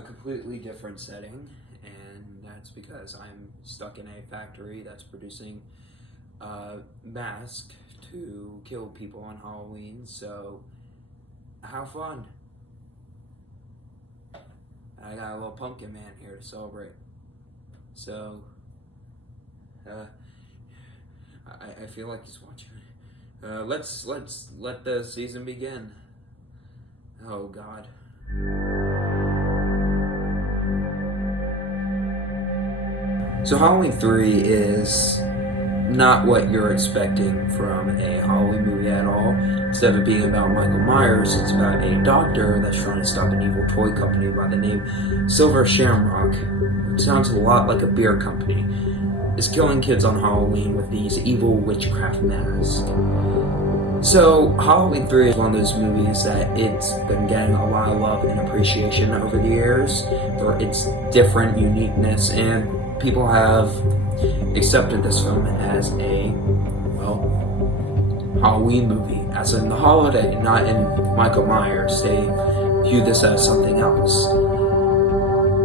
a completely different setting, and that's because I'm stuck in a factory that's producing masks to kill people on Halloween, so have fun. I got a little pumpkin man here to celebrate. So, I feel like he's watching. Let's let the season begin. Oh God. So Halloween 3 is not what you're expecting from a Halloween movie at all. Instead of it being about Michael Myers, it's about a doctor that's trying to stop an evil toy company by the name Silver Shamrock, which sounds a lot like a beer company, is killing kids on Halloween with these evil witchcraft masks. So Halloween 3 is one of those movies that it's been getting a lot of love and appreciation over the years for its different uniqueness, and people have accepted this film as a, well, Halloween movie, as in the holiday, not in Michael Myers. They view this as something else.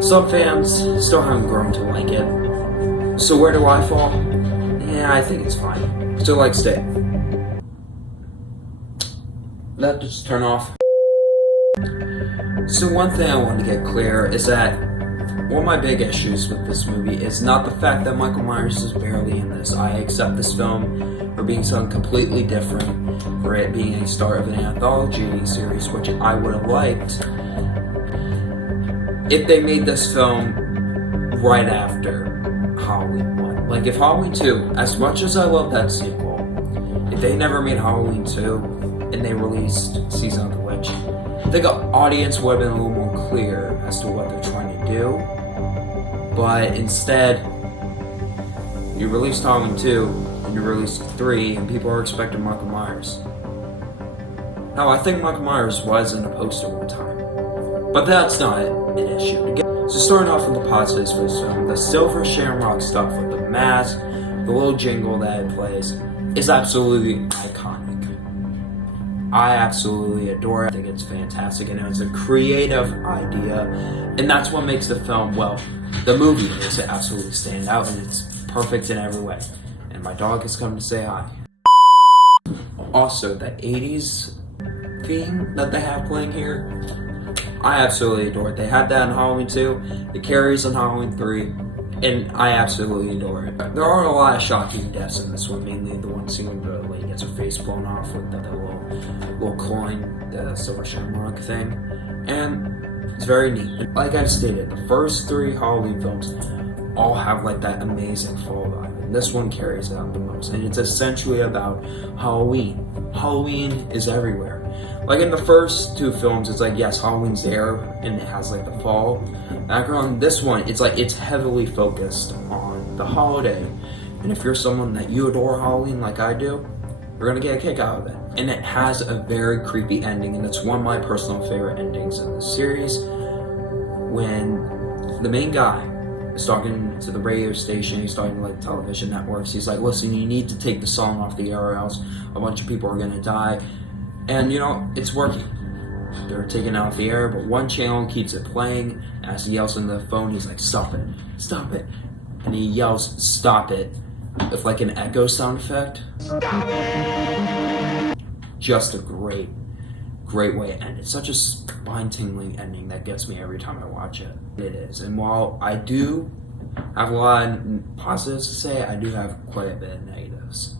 Some fans still haven't grown to like it. So where do I fall? Yeah, I think it's fine. Still like Stay. That just turn off. So one thing I want to get clear is that one of my big issues with this movie is not the fact that Michael Myers is barely in this. I accept this film for being something completely different, for it being a start of an anthology series, which I would have liked if they made this film right after Halloween 1. Like if Halloween 2, as much as I love that sequel, if they never made Halloween 2 and they released Season of the Witch, I think an audience would have been a little more clear as to what they're trying to do. But instead, you released Halloween 2 and you released 3, and people are expecting Michael Myers. Now, I think Michael Myers was in a poster one time, but that's not an issue. So starting off with the positives for this film, the Silver Shamrock stuff with the mask, the little jingle that it plays, is absolutely iconic. I absolutely adore it. I think it's fantastic, and it's a creative idea, and that's what makes the film, well, the movie makes it absolutely stand out, and it's perfect in every way. And my dog has come to say hi. Also, the 80s theme that they have playing here, I absolutely adore it. They had that in Halloween 2, it carries in Halloween 3, and I absolutely adore it. There are a lot of shocking deaths in this one, mainly the one scene where the lady gets her face blown off with the little coin, the Silver Shamrock thing, and it's very neat. And like I've stated, the first 3 Halloween films all have like that amazing fall vibe, and this one carries it out the most, and it's essentially about Halloween. Halloween is everywhere. Like in the first 2 films, it's like, yes, Halloween's there, and it has like the fall background. This one, it's like, it's heavily focused on the holiday. And if you're someone that you adore Halloween like I do, you're gonna get a kick out of it. And it has a very creepy ending, and it's one of my personal favorite endings in the series. When the main guy is talking to the radio station, he's talking to like television networks, he's like, listen, you need to take the song off the air or else a bunch of people are gonna die. And you know, it's working. They're taking it off the air, but one channel keeps it playing. As he yells on the phone, he's like, stop it, stop it. And he yells, stop it, with like an echo sound effect. Stop it! Just a great way to end it. Such a spine-tingling ending that gets me every time I watch it. It is. And while I do have a lot of positives to say, I do have quite a bit of negatives.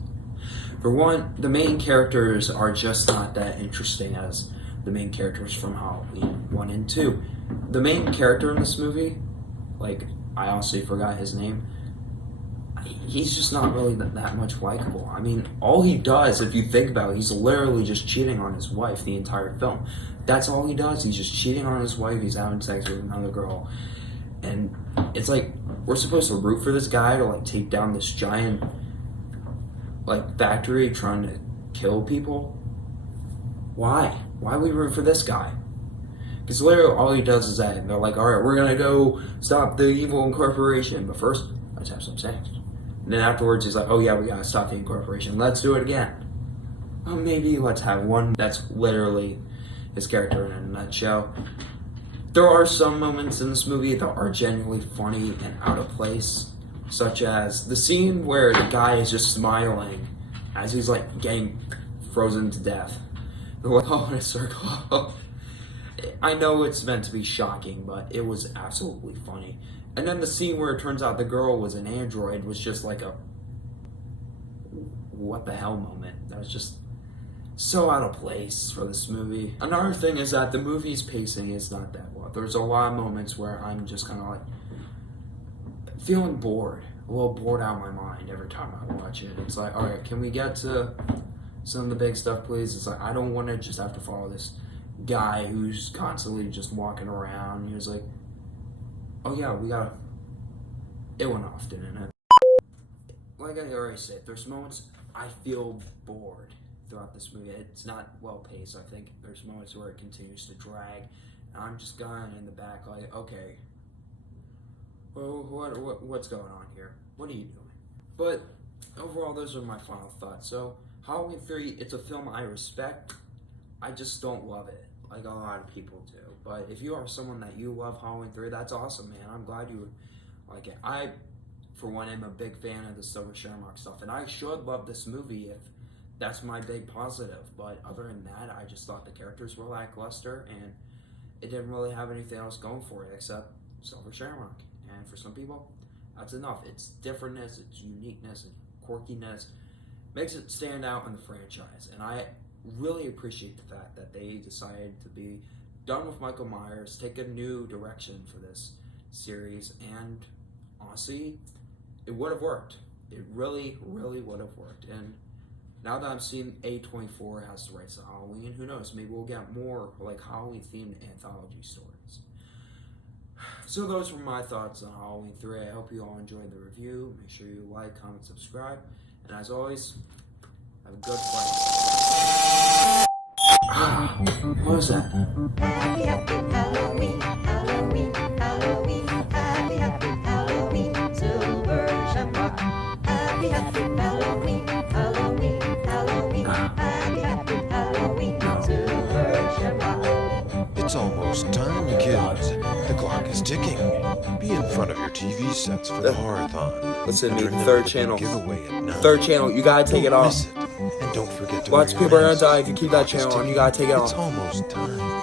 For one, the main characters are just not that interesting as the main characters from Halloween 1 and 2. The main character in this movie, like, I honestly forgot his name, he's just not really that much likable. I mean, all he does, if you think about it, he's literally just cheating on his wife the entire film. That's all he does. He's just cheating on his wife. He's having sex with another girl. And it's like, we're supposed to root for this guy to, like, take down this giant, like, factory trying to kill people. Why? Why are we rooting for this guy? Because literally all he does is that. And they're like, alright, we're gonna go stop the evil incorporation. But first, let's have some sex. And then afterwards, he's like, oh yeah, we gotta stop the incorporation. Let's do it again. Well, maybe let's have one. That's literally his character in a nutshell. There are some moments in this movie that are genuinely funny and out of place, such as the scene where the guy is just smiling as he's like getting frozen to death. They're like, oh, in a circle. I know it's meant to be shocking, but it was absolutely funny. And then the scene where it turns out the girl was an android was just like a what the hell moment. That was just so out of place for this movie. Another thing is that the movie's pacing is not that well. There's a lot of moments where I'm just kind of like feeling bored, a little bored out of my mind every time I watch it. It's like, all right, can we get to some of the big stuff, please? It's like, I don't want to just have to follow this guy who's constantly just walking around. He was like, oh yeah, it went off, didn't it? Like I already said, there's moments I feel bored throughout this movie. It's not well paced. I think there's moments where it continues to drag, and I'm just going in the back like, okay, well, what's going on here? What are you doing? But overall, those are my final thoughts. So Halloween 3, it's a film I respect. I just don't love it like a lot of people do. But if you are someone that you love Halloween 3, that's awesome, man. I'm glad you like it. I, for one, am a big fan of the Silver Shamrock stuff, and I should love this movie if that's my big positive. But other than that, I just thought the characters were lackluster, and it didn't really have anything else going for it except Silver Shamrock. And for some people, that's enough. Its differentness, its uniqueness, and quirkiness makes it stand out in the franchise. And I really appreciate the fact that they decided to be done with Michael Myers, take a new direction for this series, and honestly, it would have worked. It really, really would have worked. And now that I'm seeing A24 has the rights to Halloween, who knows, maybe we'll get more like Halloween-themed anthology stories. So those were my thoughts on Halloween 3. I hope you all enjoyed the review. Make sure you like, comment, subscribe. And as always, have a good flight. What was that? Happy, happy Halloween, Halloween, Halloween. Happy, happy Halloween, Silver Shamrock. Happy, happy Halloween, Halloween, Halloween. Happy, happy Halloween, Silver Shamrock. It's almost time, kids. The clock is ticking. Be in front of your TV sets for the Horror-thon. Listen to me, Remember third the channel. giveaway at 9. Third channel, you gotta take it Don't off. miss it. And don't forget to Lots of wear people are your gonna die mask. if you keep The that clock is channel on. You ticking. gotta take it It's off. almost time.